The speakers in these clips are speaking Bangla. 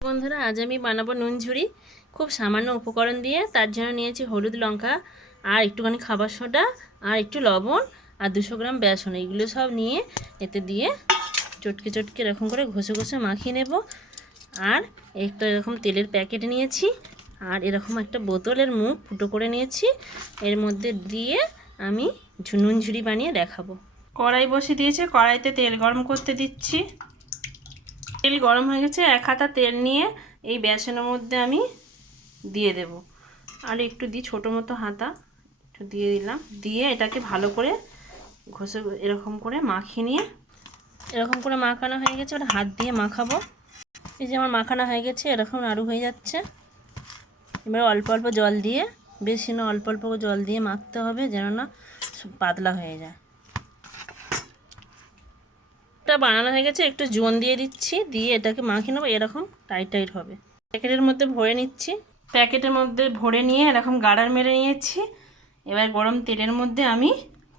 বন্ধুরা, আজ আমি বানাবো নুন ঝুড়ি। খুব সামান্য উপকরণ দিয়ে। তার জন্য নিয়েছি হলুদ, লঙ্কা আর একটুখানি খাবার সোডা আর একটু লবণ আর 200 গ্রাম বেসন। এইগুলো সব নিয়ে এতে দিয়ে চটকে চটকে এরকম করে ঘষে ঘষে মাখিয়ে নেব। আর একটা এরকম তেলের প্যাকেট নিয়েছি আর এরকম একটা বোতলের মুখ ফুটো করে নিয়েছি। এর মধ্যে দিয়ে আমি নুন ঝুড়ি বানিয়ে দেখাবো। কড়াই বসিয়ে দিয়েছে, কড়াইতে তেল গরম করতে দিচ্ছি। তেল গরম হয়ে গেছে, 1 হাতা তেল নিয়ে এই বেসনের মধ্যে আমি দিয়ে দেব। আর একটু দিই, ছোটো মতো হাতা একটু দিয়ে দিলাম। দিয়ে এটাকে ভালো করে ঘষে এরকম করে মাখিয়ে নিয়ে, এরকম করে মাখানো হয়ে গেছে। ওটা হাত দিয়ে মাখাবো। এই যে আমার মাখানো হয়ে গেছে, এরকম নাড়ু হয়ে যাচ্ছে। এবার অল্প অল্প জল দিয়ে, বেশি না অল্প অল্প জল দিয়ে মাখতে হবে, যেন না পাতলা হয়ে যায়। এটা বানানো হয়ে গেছে, একটু জোন দিয়ে দিচ্ছি, দিয়ে এটাকে মাখিয়ে নেবো। এরকম টাইট টাইট হবে। প্যাকেটের মধ্যে ভরে নিচ্ছি। প্যাকেটের মধ্যে ভরে নিয়ে এরকম গার্ডার মেরে নিয়েছি। এবার গরম তেলের মধ্যে আমি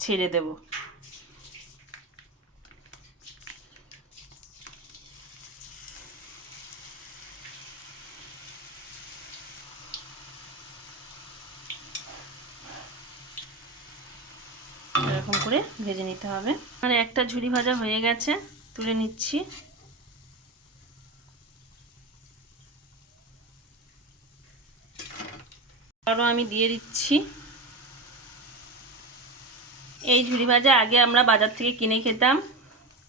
ছেড়ে দেব। এরকম করে ভেজে নিতে হবে। মানে একটা ঝুড়ি ভাজা হয়ে গেছে, তুলে নিচ্ছি। আরও আমি দিয়ে দিচ্ছি। এই ঝুড়ি ভাজা আগে আমরা বাজার থেকে কিনে খেতাম।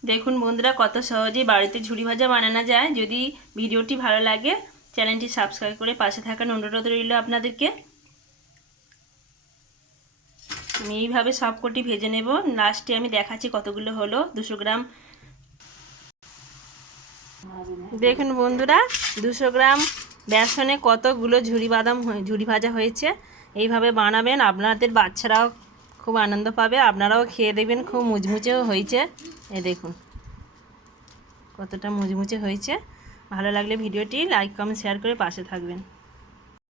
দেখুন বন্ধুরা, কত সহজেই বাড়িতে ঝুড়ি ভাজা বানানো যায়। যদি ভিডিওটি ভালো লাগে, চ্যানেলটি সাবস্ক্রাইব করে পাশে থাকার অনুরোধ রইল আপনাদেরকে। আমি এইভাবে সবকটি ভেজে নেব। লাস্টে আমি দেখাচ্ছি কতগুলো হলো। 200 গ্রাম। দেখুন বন্ধুরা, 200 গ্রাম বেসনে কতগুলো ঝুড়ি ভাজা হয়েছে। এইভাবে বানাবেন, আপনাদের বাচ্চারাও খুব আনন্দ পাবে। আপনারাও খেয়ে দেখবেন, খুব মুচমুচেও হয়েছে। এই দেখুন কতটা মুচমুচে হয়েছে। ভালো লাগলে ভিডিওটি লাইক কমেন্ট শেয়ার করে পাশে থাকবেন।